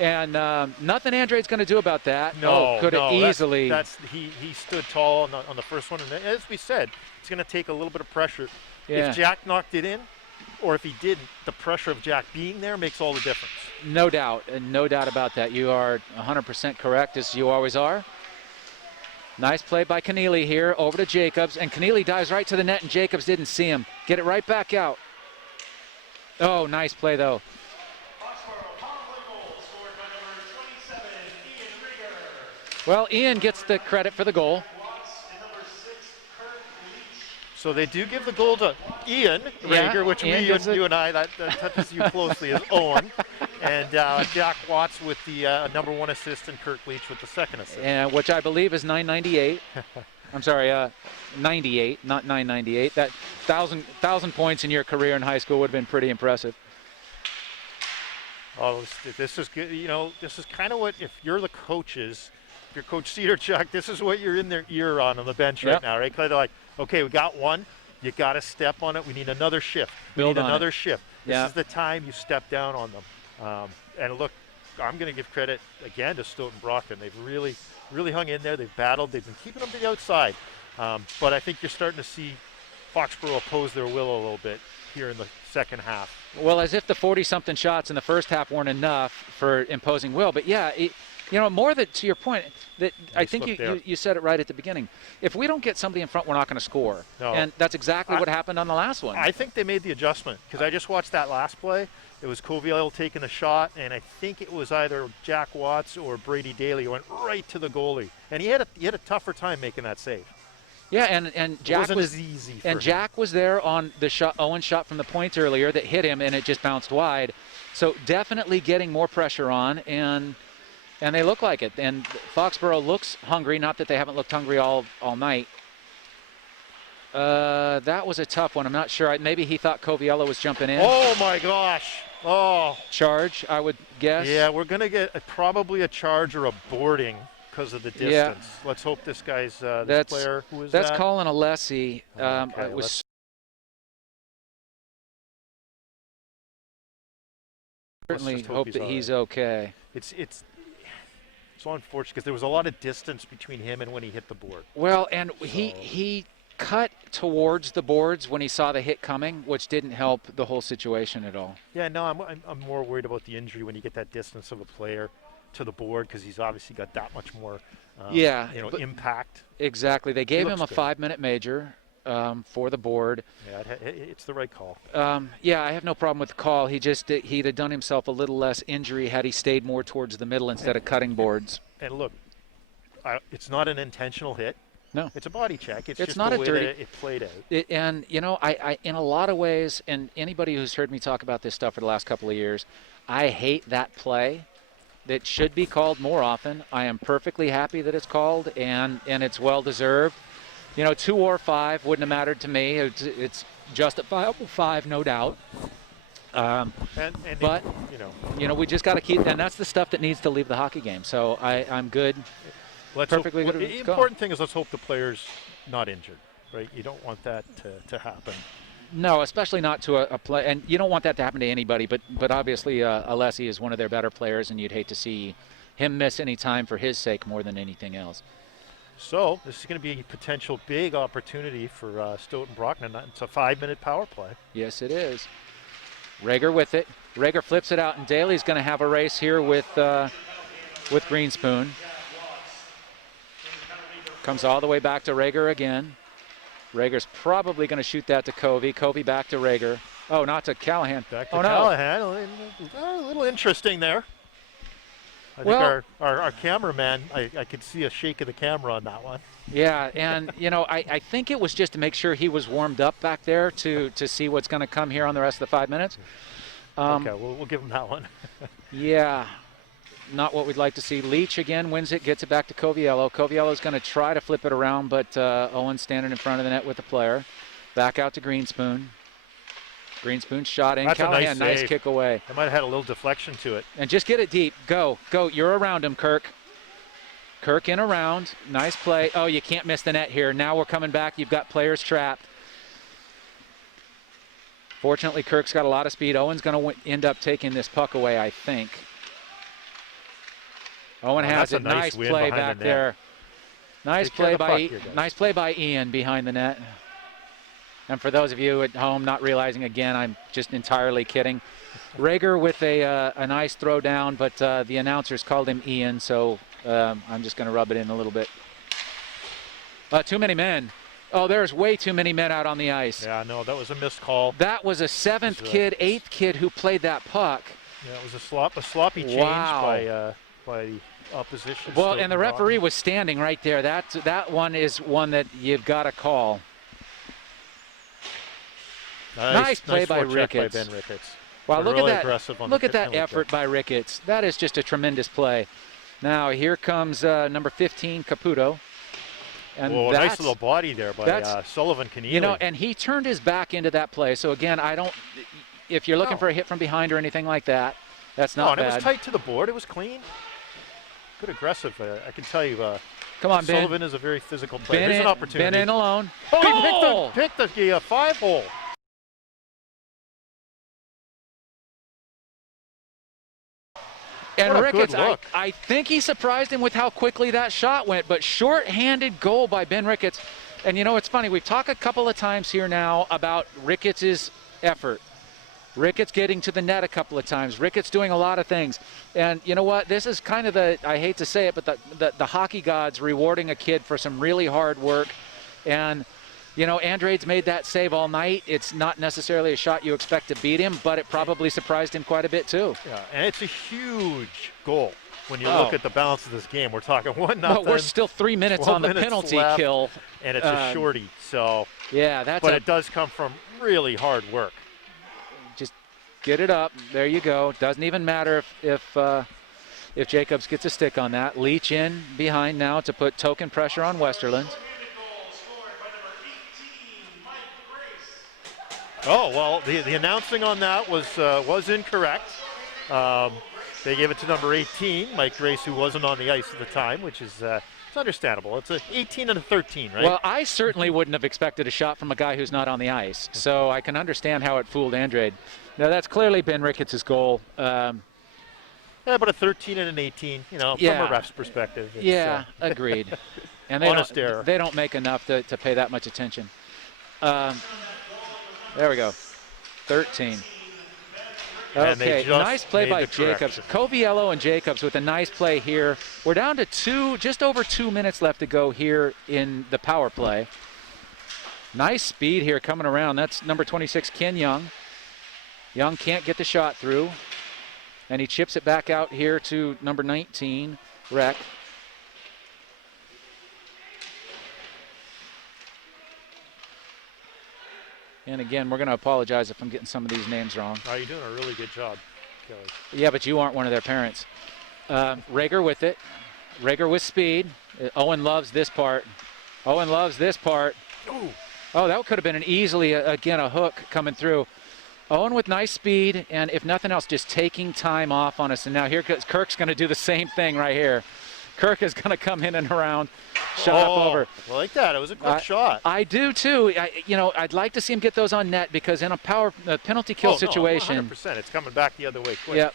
And nothing Andrade's going to do about that. Could it easily? He stood tall on the first one, and as we said, it's going to take a little bit of pressure. Yeah. If Jack knocked it in, or if he didn't, the pressure of Jack being there makes all the difference. No doubt, and no doubt about that. You are 100% correct, as you always are. Nice play by Keneally here, over to Jacobs, and Keneally dives right to the net, and Jacobs didn't see him. Get it right back out. Oh, nice play though. Well, Ian gets the credit for the goal. So they do give the goal to Ian Rager, which you and I, that touches you closely, as Owen. And Jack Watts with the #1 assist, and Kirk Leach with the 2nd assist. Which I believe is 998. I'm sorry, 98, not 998. That 1,000 points in your career in high school would have been pretty impressive. Oh, this is good. This is kind of what, if you're the coaches, if you're Coach Cedarchuk, this is what you're in their ear on the bench right now, right? Because they're like, okay, we got one. You got to step on it. We need another shift. We need another shift. This is the time you step down on them. And look, I'm going to give credit again to Stoughton Brockton. They've really, really hung in there. They've battled. They've been keeping them to the outside. But I think you're starting to see Foxboro oppose their will a little bit here in the second half. Well, as if the 40-something shots in the first half weren't enough for imposing will. But yeah, more that, to your point, that I think you said it right at the beginning. If we don't get somebody in front, we're not going to score. No. And that's exactly what happened on the last one. I think they made the adjustment, because I just watched that last play. It was Coviello taking the shot, and I think it was either Jack Watts or Brady Daly who went right to the goalie. And he had a tougher time making that save. Yeah, and Jack was easy. And Jack was there on the shot, Owen's shot from the point earlier that hit him, and it just bounced wide. So definitely getting more pressure on, and they look like it. And Foxboro looks hungry. Not that they haven't looked hungry all night. That was a tough one. I'm not sure. Maybe he thought Coviello was jumping in. Oh my gosh. Oh. Charge, I would guess. Yeah, we're going to get probably a charge or a boarding because of the distance. Yeah. Let's hope this guy's this player. Who is that? That's Colin Alessi. Okay, it was certainly hope that he's okay. It's so unfortunate because there was a lot of distance between him and when he hit the board. Well, and he cut towards the boards when he saw the hit coming, which didn't help the whole situation at all. Yeah, no, I'm more worried about the injury when you get that distance of a player to the board because he's obviously got that much more impact. Exactly. They gave him a 5-minute major for the board. Yeah, it's the right call. Yeah, I have no problem with the call. He'd have done himself a little less injury had he stayed more towards the middle instead of cutting boards. And look, it's not an intentional hit. No, it's a body check. It's just not the a way dirty. that it played out. And you know, I in a lot of ways, and anybody who's heard me talk about this stuff for the last couple of years, I hate that play. That should be called more often. I am perfectly happy that it's called, and it's well deserved. You know, 2 or 5 wouldn't have mattered to me. It's justifiable 5, no doubt. But you know, we just got to keep, and that's the stuff that needs to leave the hockey game. So I'm good. Perfectly good. The important thing is let's hope the player's not injured, right? You don't want that to happen. No, especially not to a play, and you don't want that to happen to anybody. But obviously, Alessi is one of their better players, and you'd hate to see him miss any time for his sake more than anything else. So this is going to be a potential big opportunity for Stoughton Brockton. It's a 5-minute power play. Yes, it is. Rager with it. Rager flips it out, and Daly's going to have a race here with Greenspoon. Comes all the way back to Rager again. Rager's probably going to shoot that to Covey. Covey back to Rager. Oh, not to Callahan. Back to Callahan. A little interesting there. I think our cameraman, I could see a shake of the camera on that one. Yeah, and you know, I think it was just to make sure he was warmed up back there to see what's going to come here on the rest of the 5 minutes. Okay, we'll give him that one. Yeah, not what we'd like to see. Leach again wins it, gets it back to Coviello. Coviello's going to try to flip it around, but Owen's standing in front of the net with the player. Back out to Greenspoon. Greenspoon shot in. That's Callahan, a nice kick away. It might have had a little deflection to it. And just get it deep. Go. You're around him, Kirk. Kirk in around. Nice play. Oh, you can't miss the net here. Now we're coming back. You've got players trapped. Fortunately, Kirk's got a lot of speed. Owen's going to end up taking this puck away, I think. Owen has it. Nice play back there. Nice play by Ian behind the net. And for those of you at home not realizing, again, I'm just entirely kidding. Rager with a nice throw down, but the announcers called him Ian, so I'm just going to rub it in a little bit. Too many men. Oh, there's way too many men out on the ice. Yeah, no, that was a missed call. That was a 8th kid who played that puck. Yeah, it was a sloppy change by the opposition. Well, and the referee was standing right there. That one is one that you've got to call. Nice play by Ricketts. By Ben Ricketts. Wow, look really at that! Look at that effort by Ricketts. That is just a tremendous play. Now here comes number 15, Caputo. And nice little body there by Sullivan Keneally. You know, and he turned his back into that play. So again, if you're looking for a hit from behind or anything like that, that's not bad. It was tight to the board. It was clean. Good aggressive. I can tell you. Come on, Ben. Sullivan is a very physical player. Here's an opportunity. Ben in alone. Oh, he picked the 5-hole. And Ricketts, I think he surprised him with how quickly that shot went, but short-handed goal by Ben Ricketts. And you know, it's funny, we've talked a couple of times here now about Ricketts' effort. Ricketts getting to the net a couple of times. Ricketts doing a lot of things. And you know what? This is kind of I hate to say it, but the hockey gods rewarding a kid for some really hard work. And you know, Andrade's made that save all night. It's not necessarily a shot you expect to beat him, but it probably surprised him quite a bit too. Yeah, and it's a huge goal when you look at the balance of this game. We're talking 1-0. But we're still 3 minutes on the penalty kill. And it's a shorty, so. Yeah, but it does come from really hard work. Just get it up. There you go. Doesn't even matter if Jacobs gets a stick on that. Leach in behind now to put token pressure on Westerland. Oh, well, the announcing on that was incorrect. They gave it to number 18, Mike Grace, who wasn't on the ice at the time, which is it's understandable. It's a 18 and a 13, right? Well, I certainly wouldn't have expected a shot from a guy who's not on the ice, so I can understand how it fooled Andrade. Now, that's clearly Ben Ricketts' goal. Yeah, but a 13 and an 18, you know, Yeah. from a ref's perspective. It's, Yeah, agreed. And honest error. they don't make enough to pay that much attention. There we go. 13. And they Okay, just nice play made by the Jacobs. correction. Coviello and Jacobs with a nice play here. We're down to just over 2 minutes left to go here in the power play. Nice speed here coming around. That's number 26, Ken Young. Young can't get the shot through. And he chips it back out here to number 19, Rec. And again, we're going to apologize if I'm getting some of these names wrong. Oh, you're doing a really good job, Kelly. Yeah, but you aren't one of their parents. Rager with it. Rager with speed. Owen loves this part. Owen loves this part. Ooh. Oh, that could have been an easily, again, a hook coming through. Owen with nice speed, and if nothing else, just taking time off on us. And now here Kirk's going to do the same thing right here. Kirk is going to come in and around, shot up over. I like that. It was a quick shot. I do too. I'd like to see him get those on net because in a penalty kill situation. No, 100%. It's coming back the other way quick. Yep.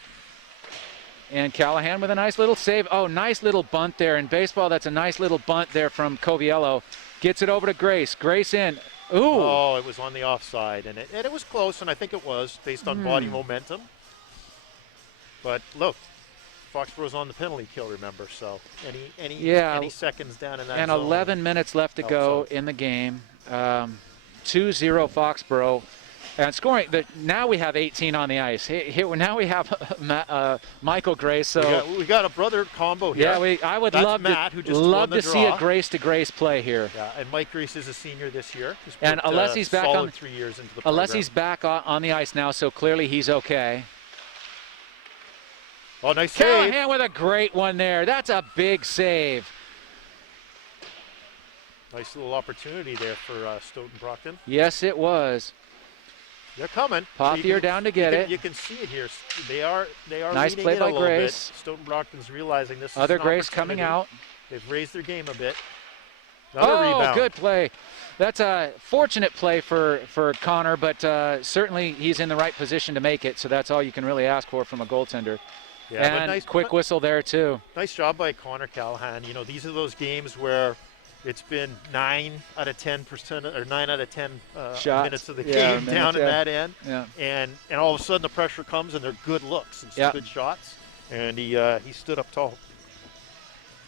And Callahan with a nice little save. Oh, nice little bunt there. In baseball, that's a nice little bunt there from Coviello. Gets it over to Grace. Grace in. Ooh. Oh, it was on the offside, and it was close, and I think it was based on body momentum. But look, Foxboro's on the penalty kill, remember? So any seconds down in that and zone. 11 minutes left to go in the game. 2-0 Foxboro. And scoring, now we have 18 on the ice. Here now we have Michael Grace. So we got a brother combo here. Yeah, I would That's love Matt, who just love won the to see a draw. Grace to Grace play here. Yeah, and Mike Grace is a senior this year. He's And put, Alessi's back solid on 3 years into the program. Alessi's back on the ice now, so clearly he's okay. Oh, nice save. Callahan with a great one there. That's a big save. Nice little opportunity there for Stoughton Brockton. Yes, it was. They're coming. Pothier down to get it. You can see it here. They are Nice leaning play in by a little Grace. bit. Stoughton Brockton's realizing this Other is an Grace coming opportunity. out. They've raised their game a bit. Another Oh, rebound. good play. That's a fortunate play for Connor, but certainly he's in the right position to make it, so that's all you can really ask for from a goaltender. Yeah, but And nice, quick whistle there, too. Nice job by Connor Callahan. You know, these are those games where it's been 9 out of 10% or 9 out of 10 minutes of the game down at that end. Yeah. And all of a sudden the pressure comes and they're good looks and some good shots. And he stood up tall.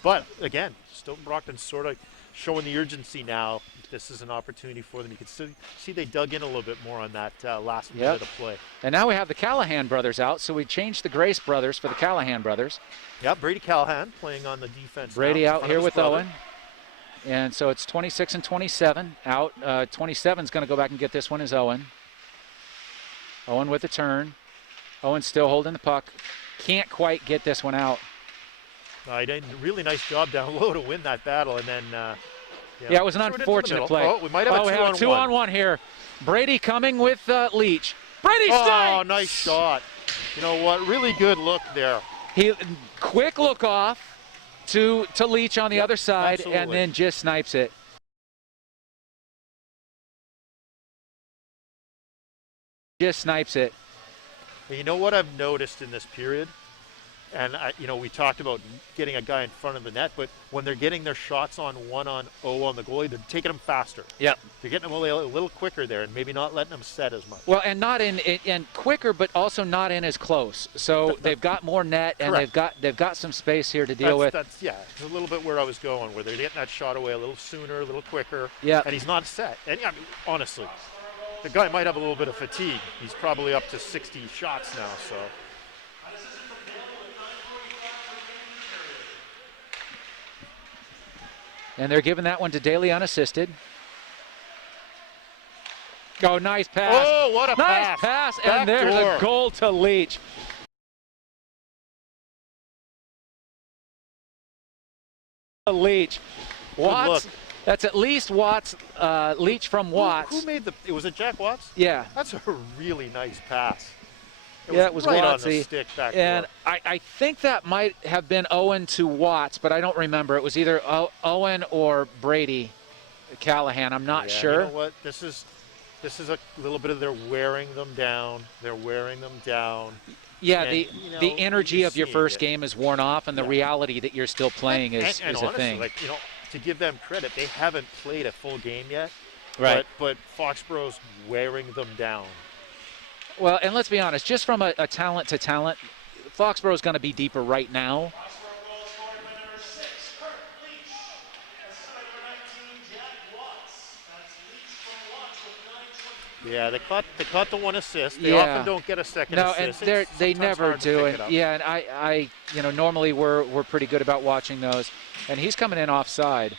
But again, Stoughton Brockton's sort of showing the urgency now. This is an opportunity for them. You can see they dug in a little bit more on that last minute of play. And now we have the Callahan brothers out, so we changed the Grace brothers for the Callahan brothers. Yeah, Brady Callahan playing on the defense. Brady now, out here with brother. Owen. And so it's 26 and 27 out. 27 is going to go back and get this one is Owen. Owen with a turn. Owen still holding the puck. Can't quite get this one out. He did a really nice job down low to win that battle, and then it was an unfortunate play. Oh, we might have a two-on-one here. Brady coming with Leach. Brady snipes! Oh, nice shot. You know what? Really good look there. He quick look off to Leach on the other side, absolutely. and then just snipes it. Just snipes it. You know what I've noticed in this period? And we talked about getting a guy in front of the net, but when they're getting their shots on 1-on-0 on the goalie, they're taking them faster. Yep. They're getting them a little quicker there, and maybe not letting them set as much. Well, and not in and quicker, but also not in as close. So they've got more net, and they've got some space here to deal with. That's it's a little bit where I was going, where they're getting that shot away a little sooner, a little quicker. Yeah. And he's not set. And I mean, honestly, the guy might have a little bit of fatigue. He's probably up to 60 shots now, so. And they're giving that one to Daly unassisted. Oh, nice pass. Oh, what a nice pass. And there's a goal to Leach. Good look. That's at least Watts, Leach from Watts. Who made it was it Jack Watts? Yeah. That's a really nice pass. It was right Wattsy. on the stick back and door. I think that might have been Owen to Watts, but I don't remember. It was either Owen or Brady Callahan. I'm not sure. You know what? This is a little bit of they're wearing them down. They're wearing them down. Yeah, And, the energy of your first it. game is worn off, and the reality that you're still playing is honestly, a thing. Like, to give them credit, they haven't played a full game yet. Right. But Foxboro's wearing them down. Well, and let's be honest, just from a talent to talent, Foxboro's going to be deeper right now. Yeah, they caught the one assist. They Yeah. often don't get a second No, assist. and they sometimes never hard to do. pick And it up. yeah, and I normally we're pretty good about watching those. And he's coming in offside.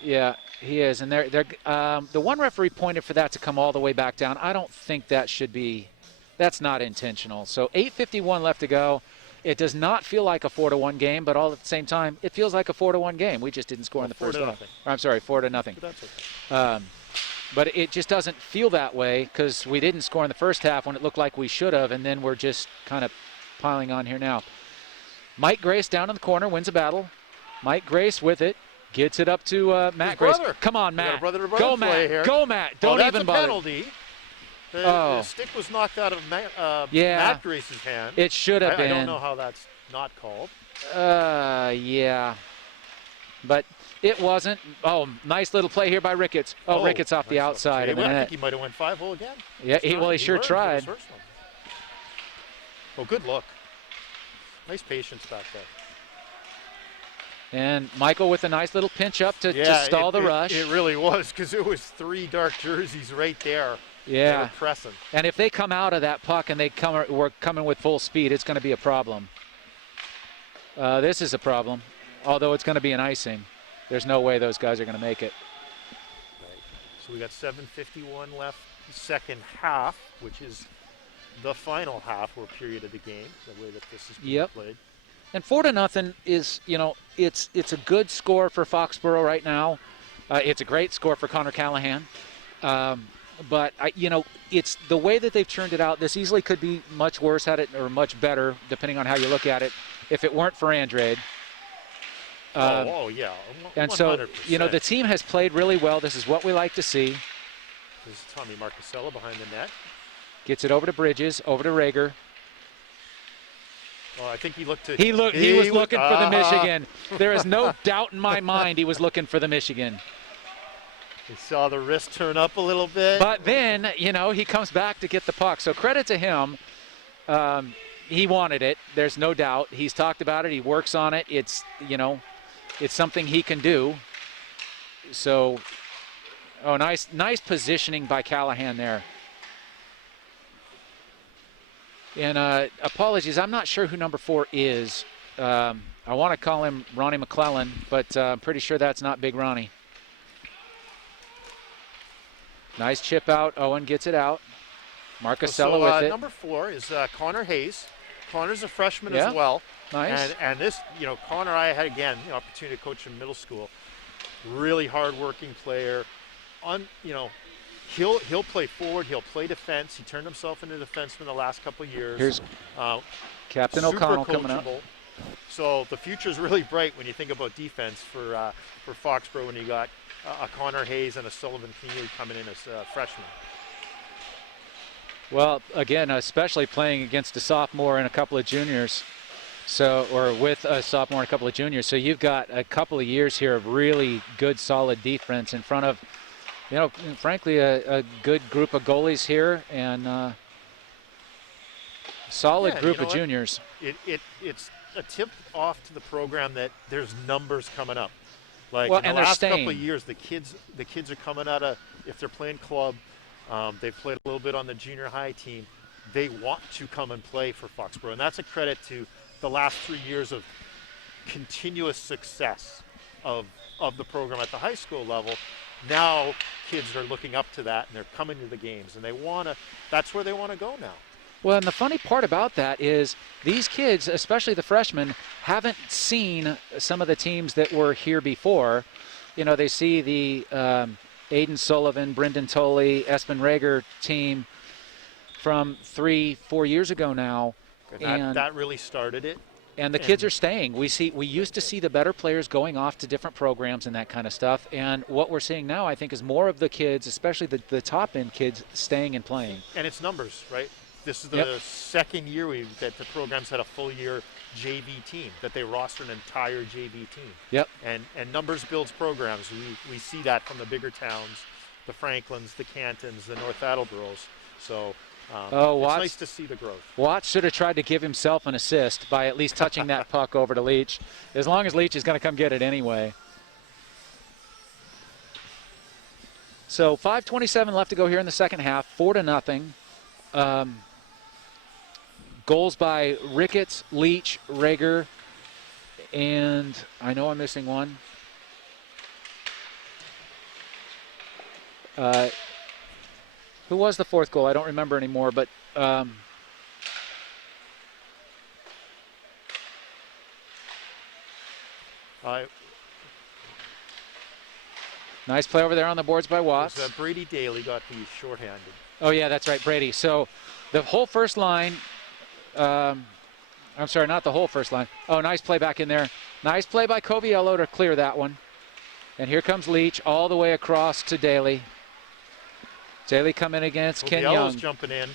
Yeah, he is. And they're the one referee pointed for that to come all the way back down. I don't think that should be. That's not intentional. So 8:51 left to go. It does not feel like a 4-1 game, but all at the same time, it feels like a 4-1 game. We just didn't score in the first half. I'm sorry, 4-0. But that's okay. But it just doesn't feel that way because we didn't score in the first half when it looked like we should have, and then we're just kind of piling on here now. Mike Grace down in the corner wins a battle. Mike Grace with it. Gets it up to Matt Grace. Brother. Come on, We got a Matt. brother-to-brother Go, play Matt. here. Go, Matt. Don't that's even a bother. penalty. The stick was knocked out of Matt Grace's hand. It should have been. I don't know how that's not called. Yeah. But it wasn't. Oh, nice little play here by Ricketts. Oh, Ricketts off the outside of the I net. think he might have went 5-0 again. Yeah, he sure tried. Oh, good look. Nice patience back there. And Michael with a nice little pinch up to stall the rush. It really was because it was 3 dark jerseys right there. Yeah. They were pressing. And if they come out of that puck and we're coming with full speed, it's going to be a problem. This is a problem, although it's going to be an icing. There's no way those guys are going to make it. Right. So we got 7:51 left, second half, which is the final half or period of the game, the way that this is being played. And 4-0 is, it's a good score for Foxboro right now. It's a great score for Connor Callahan. But it's the way that they've churned it out. This easily could be much worse at it or much better, depending on how you look at it, if it weren't for Andrade. Yeah. 100%. And so, the team has played really well. This is what we like to see. This is Tommy Marcusella behind the net. Gets it over to Bridges, over to Rager. Well, I think he looked to. He was looking for the Michigan. There is no doubt in my mind he was looking for the Michigan. He saw the wrist turn up a little bit. But then, he comes back to get the puck. So credit to him. He wanted it. There's no doubt. He's talked about it. He works on it. It's something he can do. So, nice positioning by Callahan there. And apologies, I'm not sure who number 4 is. I want to call him Ronnie McClellan, but I'm pretty sure that's not Big Ronnie. Nice chip out. Owen gets it out. Marcusella with it. Number 4 is Connor Hayes. Connor's a freshman as well. Nice. And this, Connor, I had again the opportunity to coach in middle school. Really hard-working player. He'll play forward. He'll play defense. He turned himself into defenseman the last couple of years. Here's Captain O'Connell coming up. So the future is really bright when you think about defense for Foxborough when you got a Connor Hayes and a Sullivan Keeley coming in as freshmen. Well, again, especially playing against a sophomore and a couple of juniors. Or with a sophomore and a couple of juniors. So you've got a couple of years here of really good, solid defense in front of, frankly, a good group of goalies here and solid group of juniors. It's a tip off to the program that there's numbers coming up. Like well, in the and last they're couple of years, the kids are coming out of, if they're playing club, they've played a little bit on the junior high team. They want to come and play for Foxborough, and that's a credit to the last 3 years of continuous success of the program at the high school level. Now kids are looking up to that, and they're coming to the games, and that's where they want to go now. Well, and the funny part about that is these kids, especially the freshmen, haven't seen some of the teams that were here before. you know, they see the Aiden Sullivan, Brendan Tolley, Espen Rager team from 3-4 years ago now. And that really started it. And the kids are staying. We used to see the better players going off to different programs and that kind of stuff. And what we're seeing now, I think, is more of the kids, especially the top-end kids, staying and playing. And it's numbers, right? This is the second year that the program's had a full-year JV team, that they roster an entire JV team. Yep. And numbers builds programs. We see that from the bigger towns, the Franklins, the Cantons, the North Attleborough. So it's nice to see the growth. Watts should have tried to give himself an assist by at least touching that puck over to Leach, as long as Leach is going to come get it anyway. So 5:27 left to go here in the second half, 4-0. Goals by Ricketts, Leach, Rager, and I know I'm missing one. Who was the fourth goal? I don't remember anymore, but nice play over there on the boards by Watts. Brady Daly got the shorthanded. Oh, yeah, that's right, Brady. So the whole first line, I'm sorry, not the whole first line. Oh, nice play back in there. Nice play by Coviello to clear that one. And here comes Leach all the way across to Daly. Daly coming against Ken Young. Jumping in.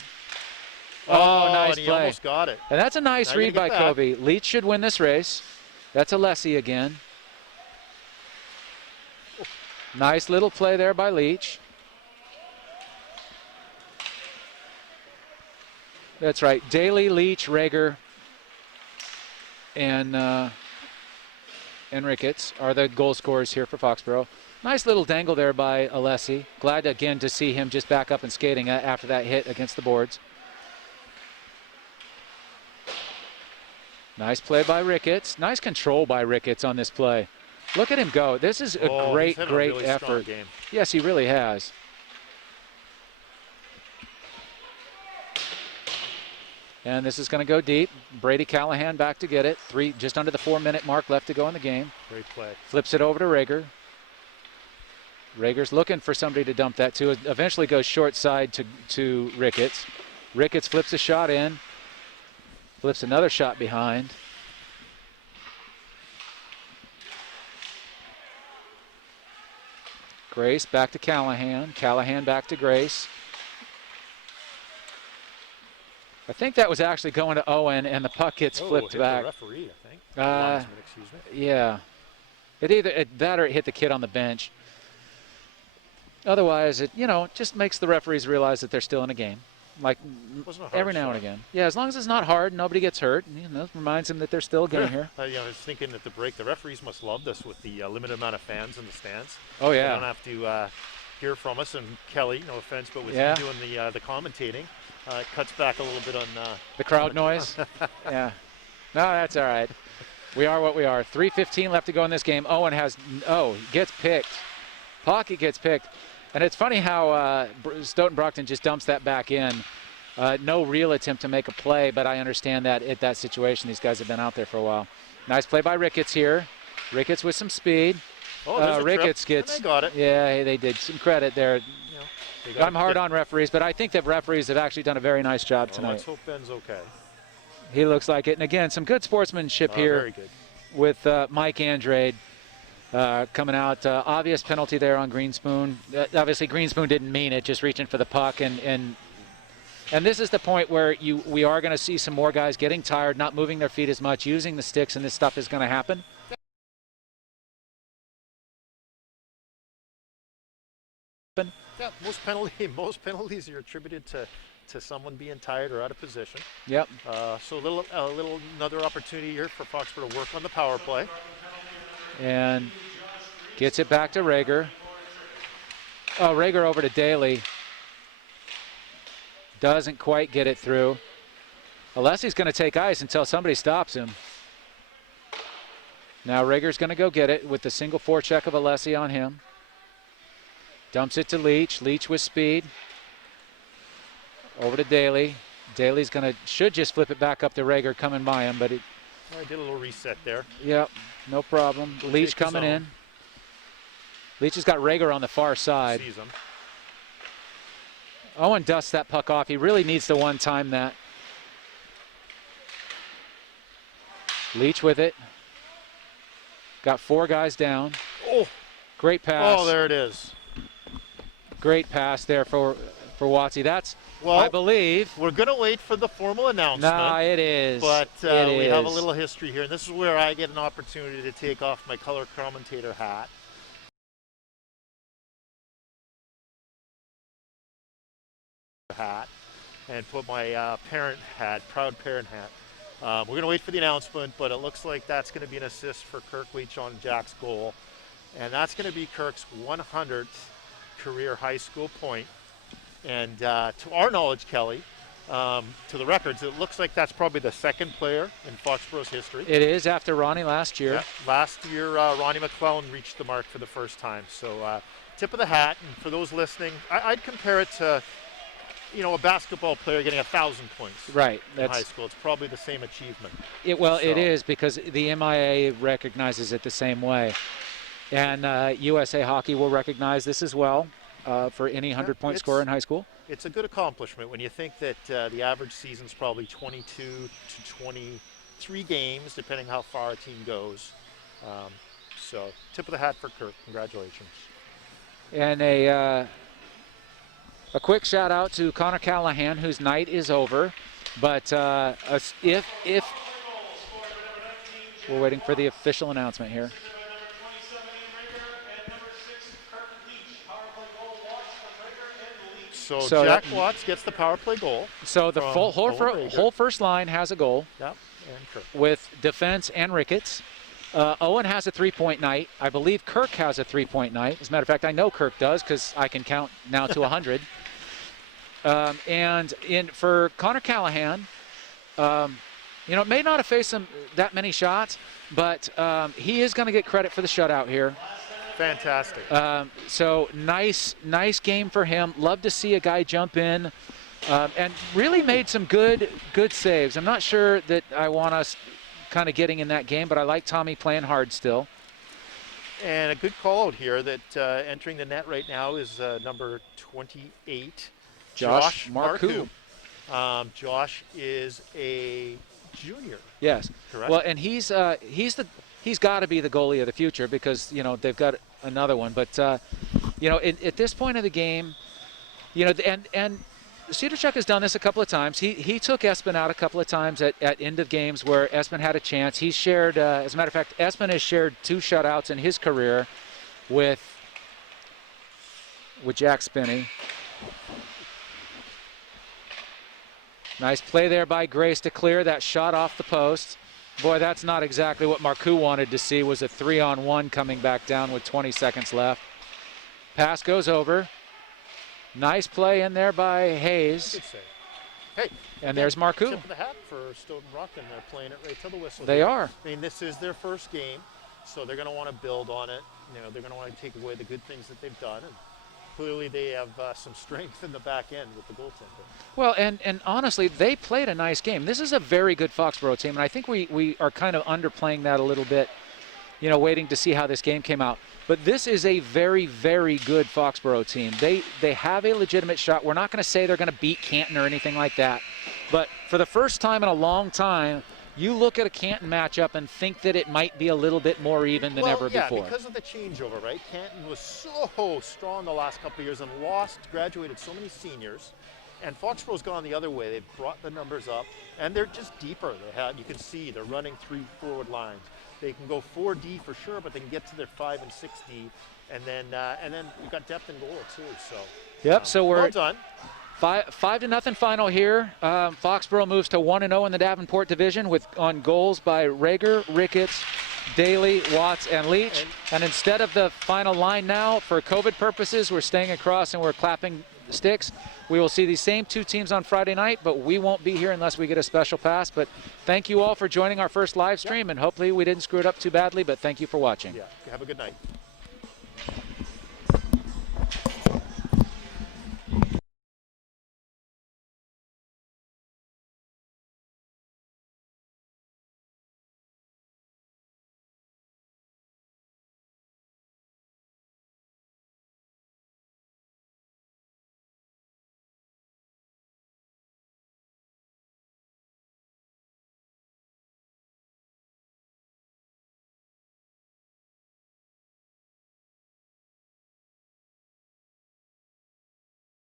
Oh, nice and play. He almost got it. And that's a nice read by Kobe. Leach should win this race. That's Alessi again. Nice little play there by Leach. That's right. Daly, Leach, Rager, and Ricketts are the goal scorers here for Foxboro. Nice little dangle there by Alessi. Glad again to see him just back up and skating after that hit against the boards. Nice play by Ricketts. Nice control by Ricketts on this play. Look at him go. This is a great really effort. Game. Yes, he really has. And this is going to go deep. Brady Callahan back to get it. Just under the 4-minute mark left to go in the game. Great play. Flips it over to Rager. Rager's looking for somebody to dump that to. It eventually goes short side to Ricketts. Ricketts flips a shot in. Flips another shot behind. Grace back to Callahan. Callahan back to Grace. I think that was actually going to Owen, and the puck gets flipped back. The referee, I think. Linesman, excuse me. Yeah. That or it hit the kid on the bench. Otherwise, it just makes the referees realize that they're still in a game, like every now and again. Yeah, as long as it's not hard, nobody gets hurt. Reminds them that there's still a game here. I was thinking at the break, the referees must love this with the limited amount of fans in the stands. Oh yeah. They don't have to hear from us. And Kelly, no offense, but with you doing the commentating, it cuts back a little bit on the crowd noise. Yeah. No, that's all right. We are what we are. 3:15 left to go in this game. Owen gets picked. Pocket gets picked. And it's funny how Stoughton Brockton just dumps that back in. No real attempt to make a play, but I understand that at that situation, these guys have been out there for a while. Nice play by Ricketts here. Ricketts with some speed. Ricketts gets. They got it. Yeah, they did. Some credit there. I'm hard on referees, but I think that referees have actually done a very nice job tonight. Let's hope Ben's okay. He looks like it. And again, some good sportsmanship here very good. With Mike Andrade. Coming out, obvious penalty there on Greenspoon. Obviously, Greenspoon didn't mean it, just reaching for the puck. And this is the point where we are going to see some more guys getting tired, not moving their feet as much, using the sticks, and this stuff is going to happen. Yeah, most penalties are attributed to someone being tired or out of position. Yep. So another opportunity here for Foxborough to work on the power play. And gets it back to Rager. Oh, Rager over to Daly. Doesn't quite get it through. Alessi's going to take ice until somebody stops him. Now Rager's going to go get it with the single forecheck of Alessi on him. Dumps it to Leach. Leach with speed. Over to Daly. Daly's should just flip it back up to Rager coming by him, but it. I did a little reset there. Yep, no problem. Leach coming in. Leach has got Rager on the far side. Sees him. Owen dusts that puck off. He really needs to one-time that. Leach with it. Got 4 guys down. Oh, great pass. Oh, there it is. Great pass there for Watsy. That's, well, I believe. We're going to wait for the formal announcement. Nah, it is. But we have a little history here, and this is where I get an opportunity to take off my color commentator hat. And put my parent hat, proud parent hat. We're going to wait for the announcement, but it looks like that's going to be an assist for Kirk Leach on Jack's goal. And that's going to be Kirk's 100th career high school point. And to our knowledge, Kelly, to the records, it looks like that's probably the second player in Foxboro's history. It is, after Ronnie last year. Yeah, last year, Ronnie McClellan reached the mark for the first time. So tip of the hat. And for those listening, I'd compare it to, a basketball player getting 1,000 points in high school. It's probably the same achievement. It is, because the MIA recognizes it the same way. And USA Hockey will recognize this as well for any 100-point scorer in high school. It's a good accomplishment when you think that the average season's probably 22 to 23 games, depending how far a team goes. So tip of the hat for Kirk. Congratulations. And a quick shout out to Connor Callahan, whose night is over. But if we're waiting for the official announcement here. So Jack Watts gets the power play goal. So the whole first line has a goal. Yep, and Kirk. With defense and Ricketts. Owen has a 3-point night. I believe Kirk has a 3-point night. As a matter of fact, I know Kirk does because I can count now to 100. And for Connor Callahan, may not have faced that many shots, but he is going to get credit for the shutout here. Fantastic. So nice game for him. Love to see a guy jump in and really made some good saves. I'm not sure that I want us kind of getting in that game, but I like Tommy playing hard still. And a good call out here that entering the net right now is number 28, Josh Marcoux. Josh is a junior. Yes. Correct. Well, and he's got to be the goalie of the future because they've got another one. But at this point of the game, and Cedarchuk has done this a couple of times. He took Espen out a couple of times at end of games where Espen had a chance. He's shared, as a matter of fact, Espen has shared 2 shutouts in his career with Jack Spinney. Nice play there by Grace to clear that shot off the post. Boy, that's not exactly what Marcoux wanted to see, was a 3-on-1 coming back down with 20 seconds left. Pass goes over. Nice play in there by Hayes. Good save. Hey, and there's Marcoux. Tip of the hat for Stoughton Brockton. They're playing it right to the whistle. They are. I mean, this is their first game, so they're going to want to build on it. They're going to want to take away the good things that they've done. And clearly they have some strength in the back end with the goaltender. Well, and honestly, they played a nice game. This is a very good Foxboro team, and I think we are kind of underplaying that a little bit, waiting to see how this game came out. But this is a very, very good Foxboro team. They have a legitimate shot. We're not going to say they're going to beat Canton or anything like that. But for the first time in a long time, you look at a Canton matchup and think that it might be a little bit more even than ever before. Because of the changeover, right? Canton was so strong the last couple of years and graduated so many seniors. And Foxboro's gone the other way. They've brought the numbers up, and they're just deeper. You can see they're running 3 forward lines. They can go 4D for sure, but they can get to their 5 and 6D, and then you've got depth in goal too. So yep. So we're well done. 5-0 final here. Foxboro moves to 1-0 in the Davenport division on goals by Rager, Ricketts, Daly, Watts, and Leach. And instead of the final line now, for COVID purposes, we're staying across and we're clapping sticks. We will see these same 2 teams on Friday night, but we won't be here unless we get a special pass. But thank you all for joining our first live stream, and hopefully we didn't screw it up too badly, but thank you for watching. Yeah, have a good night.